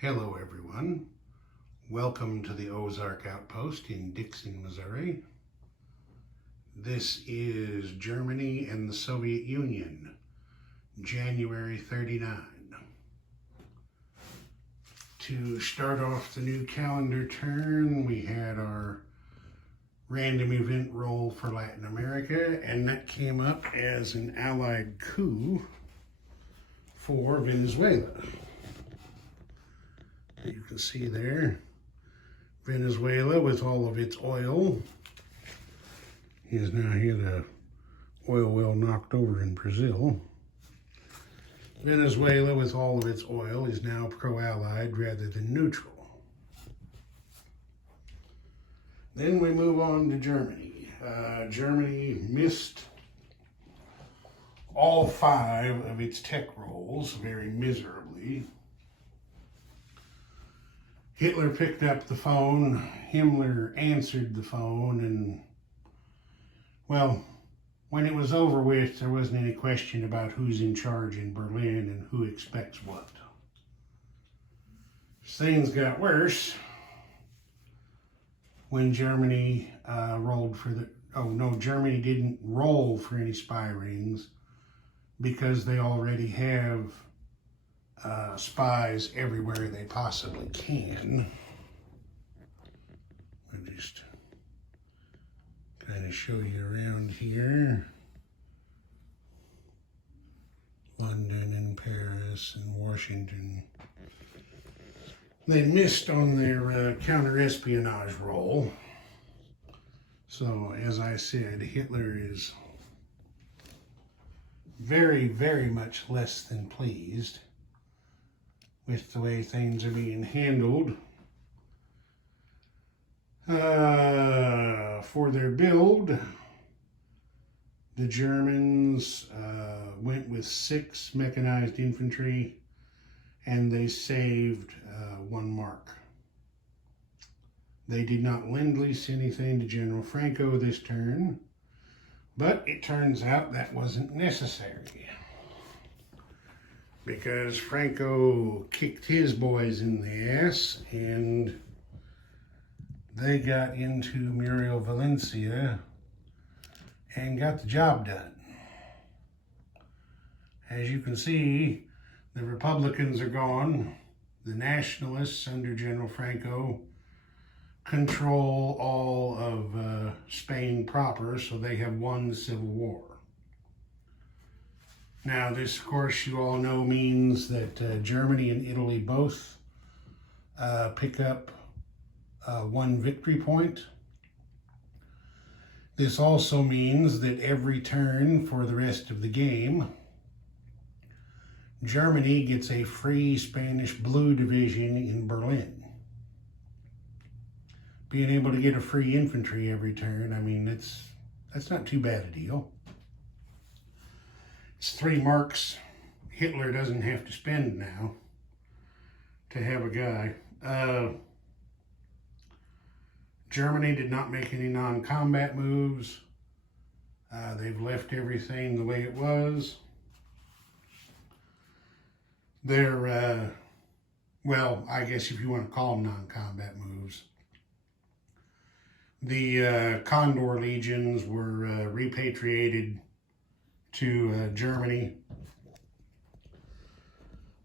Hello everyone, welcome to the Ozark Outpost in Dixon, Missouri. This is Germany and the Soviet Union, January 39. To start off the new calendar turn, we had our random event roll for Latin America, and that came up as an Allied coup for Venezuela. You can see there, Venezuela with all of its oil. He has now had a oil well knocked over in Brazil. Venezuela with all of its oil is now pro-Allied rather than neutral. Then we move on to Germany. Germany missed all 5 of its tech rolls very miserably. Hitler picked up the phone, Himmler answered the phone, and, well, when it was over with, there wasn't any question about who's in charge in Berlin and who expects what. Things got worse when Germany Germany didn't roll for any spy rings because they already have spies everywhere they possibly can. I'll just kind of show you around here. London and Paris and Washington. They missed on their counter-espionage roll. So, as I said, Hitler is very, very much less than pleased with the way things are being handled. For their build, the Germans went with 6 mechanized infantry, and they saved 1 mark. They did not lend-lease anything to General Franco this turn, but it turns out that wasn't necessary, because Franco kicked his boys in the ass and they got into Muriel Valencia and got the job done. As you can see, the Republicans are gone. The nationalists under General Franco control all of Spain proper, so they have won the Civil War. Now, this, of course, you all know means that Germany and Italy both pick up 1 victory point. This also means that every turn for the rest of the game, Germany gets a free Spanish Blue division in Berlin. Being able to get a free infantry every turn, I mean, that's not too bad a deal. It's 3 marks Hitler doesn't have to spend now to have a guy. Germany did not make any non-combat moves. They've left everything the way it was. They're, well, I guess if you want to call them non-combat moves. The Condor legions were repatriated to Germany.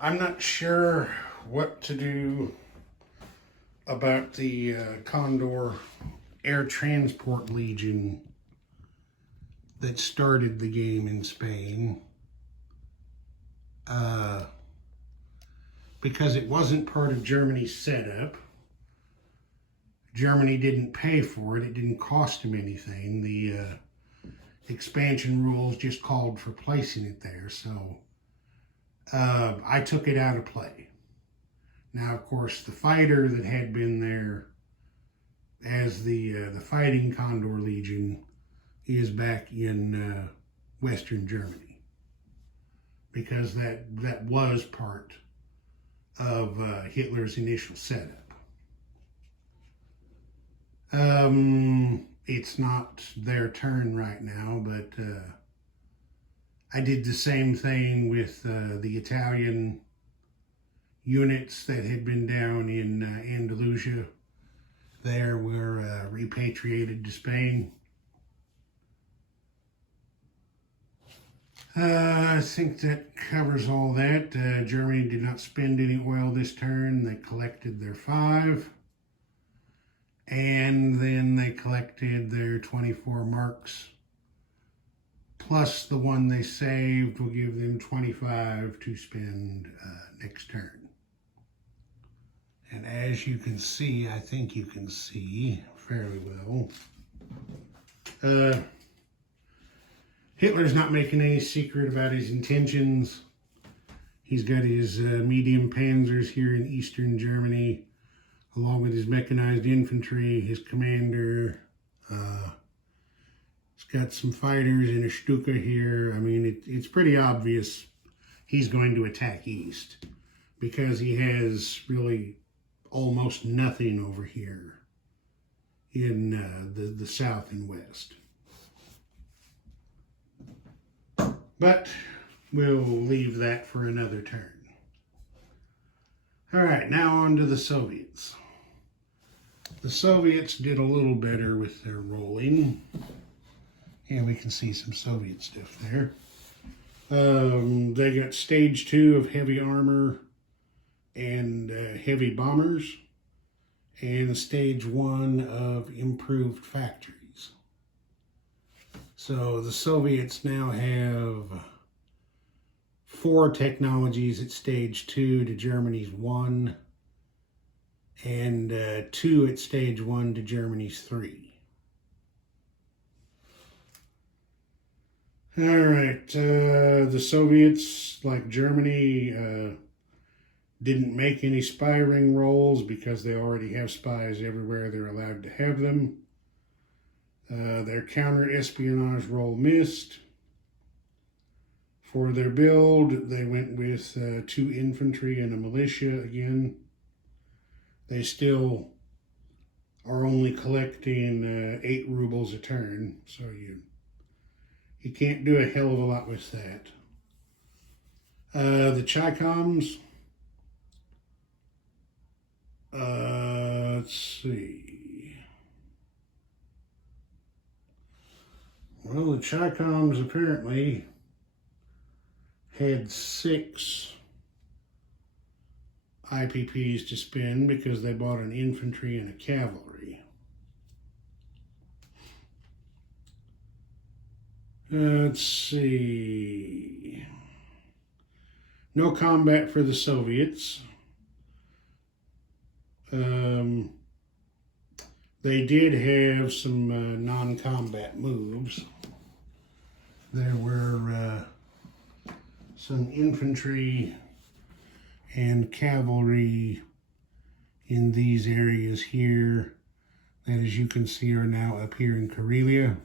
I'm not sure what to do about the Condor Air Transport Legion that started the game in Spain, because it wasn't part of Germany's setup. Germany didn't pay for it. It didn't cost them anything. The expansion rules just called for placing it there, so I took it out of play. Now, of course, the fighter that had been there as the Fighting Condor Legion is back in Western Germany, because that was part of Hitler's initial setup. It's not their turn right now, but I did the same thing with the Italian units that had been down in Andalusia there were repatriated to Spain. I think that covers all that. Germany did not spend any oil this turn. They collected their 5. And then they collected their 24 marks. Plus the one they saved will give them 25 to spend next turn. And as you can see, I think you can see fairly well, Hitler's not making any secret about his intentions. He's got his medium panzers here in eastern Germany, along with his mechanized infantry, his commander. He's got some fighters in a Stuka here. I mean, it's pretty obvious he's going to attack east because he has really almost nothing over here in the south and west. But we'll leave that for another turn. All right, now on to the Soviets. The Soviets did a little better with their rolling. And we can see some Soviet stuff there. They got stage 2 of heavy armor and heavy bombers, and stage 1 of improved factories. So the Soviets now have 4 technologies at stage 2 to Germany's 1, and 2 at stage 1 to Germany's 3. All right, the Soviets, like Germany, didn't make any spy ring rolls because they already have spies everywhere they're allowed to have them. Their counter-espionage roll missed. For their build, they went with 2 infantry and a militia again. They still are only collecting 8 rubles a turn, so you can't do a hell of a lot with that. The Chi-Coms, let's see. Well, the Chi-Coms apparently had 6 IPPs to spend because they bought an infantry and a cavalry. Let's see. No combat for the Soviets. They did have some non-combat moves. There were some infantry and cavalry in these areas here that, as you can see, are now up here in Karelia.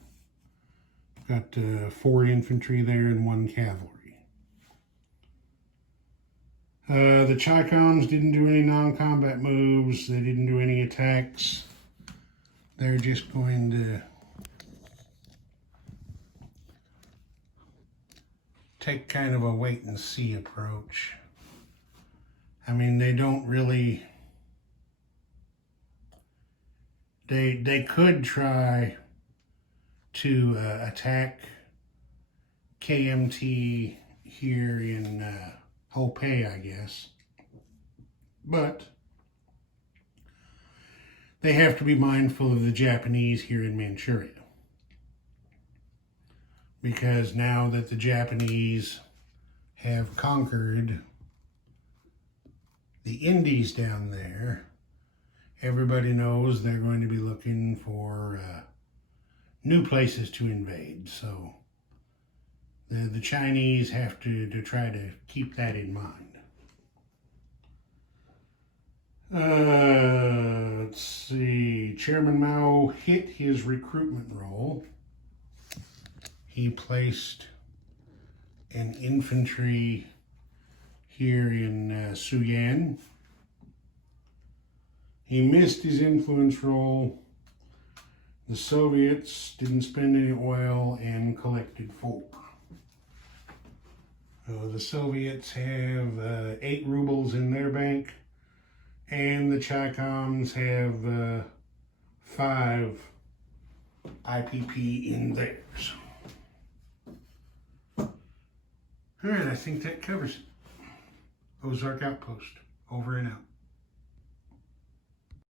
Got 4 infantry there and 1 cavalry. The Chi-Coms didn't do any non-combat moves. They didn't do any attacks. They're just going to take kind of a wait-and-see approach. I mean, they don't really... They could try to attack KMT here in Hopei, I guess. But they have to be mindful of the Japanese here in Manchuria. Because now that the Japanese have conquered the Indies down there, everybody knows they're going to be looking for new places to invade. So the Chinese have to try to keep that in mind. Let's see. Chairman Mao hit his recruitment roll. He placed an infantry here in Suyan. He missed his influence roll. The Soviets didn't spend any oil and collected 4. The Soviets have 8 rubles in their bank, and the Chi-Coms have 5 IPP in theirs. All right, I think that covers it. Ozark Outpost, over and out.